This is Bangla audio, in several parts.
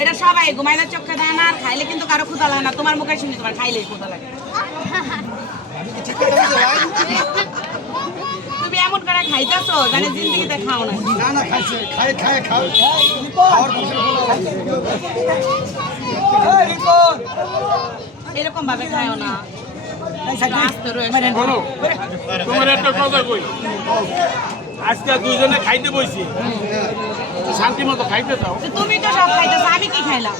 এটা- সবাই ঘুমাইলে চোখে দেয় না আর খাইলে কিন্তু কারও ক্ষুধা লাগে না। তোমার মুখে শুনি তোমার খাইলেই ক্ষুধা লাগে। তুমি এমন করে খাইতেছো জানে জিন্দগিতে খাও না। না না খাইছে। খাই খাই খাও। এরকম ভাবে খাও না। তোমার একটা কথা কই? আজকে দুজনে খাইতে বইছি। শান্তি মতো খাইতে তো তুমি তো সব খাইতেছো আমি কি খাইলাম?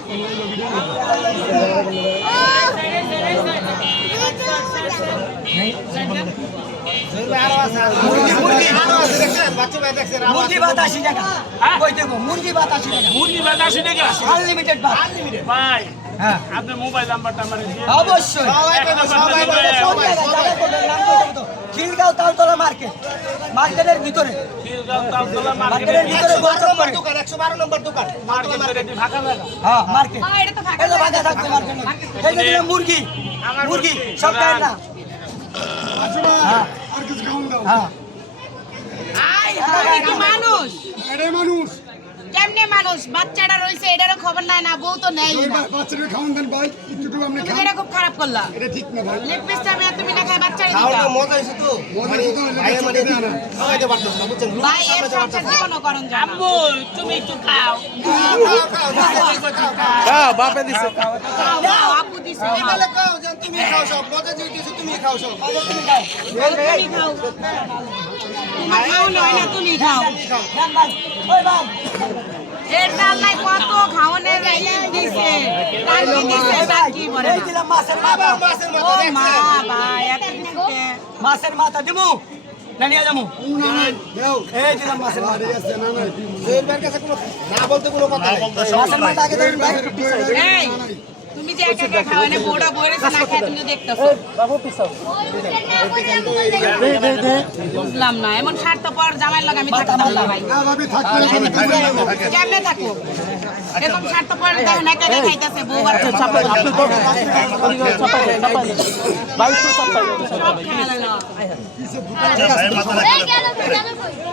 মুরগি ভাত আশি টাকা। হ্যাঁ? কই দেবো মুরগি ভাত আশি টাকা। মুরগি বাদ আশি টাকা? আনলিমিটেড ভাত। ভাই হ্যাঁ। মোবাইল নাম্বারটা আমার অবশ্যই। মার্কেট মার্কেটের ভিতরে। মার্কেটের ভিতরে গোলচক করে। মার্কেট থেকে এটি ফাঁকা হ্যাঁ মার্কেট। এটা তো ফাঁকা এই তো ফাঁকা জায়গা। থাকবে মার্কেট এই যে মুরগি। মুরগি। সব খায় না। হ্যাঁ আর কিছু খাওয়ান দাও। হ্যাঁ। আই, মানুষ। এটাই মানুষ। কেমনে মানুষ? বাচ্চাটা রয়েছে এটারও খবর নাই না বউ তো নেই। ওই না খাওয়ান দেন ভাই। একটু আপনি খান। এটা খুব খারাপ করলা। এটা ঠিক না ভাই। লেগ পিসটা আমি তুমি না খাই বাচ্চারে দিতা মজা হচ্ছে তো। এটা চোখে দেয় না। ভাই এর সংসার জীবনও করণ জানা আম্মু তুমি একটু খাও। খাও, আপু দিছে। খাও। তুমি খাও তোমার খাও নয় না তুমি খাও জান ভাই ওই ভাই এর নাই কত খাওয়ানোর দিছে। দিছে টাঙ্কি বলে এই দিলাম মাছের মাথা। ও মা ভাই এত মাছের মাথা দিমু। না নিয়ে যাব এই দিলাম মাছের মাথা। মাছের মাথা আগে ধরুন ভাই এই তুমি যে একা একা খাও এনে বউটা বইরে না খায় তুমি তো দেখতেছো। বুঝলাম না এমন স্বার্থপর জামাইয়ের লগে আমি থাকতাম না ভাই। না ভাবি থাকতে হবে। কেমনে থাকব? এরকম স্বার্থপর দেখেন একা একা খাইতেছে বউ বাচ্চা সব খেয়াল না এই গেল গেল কই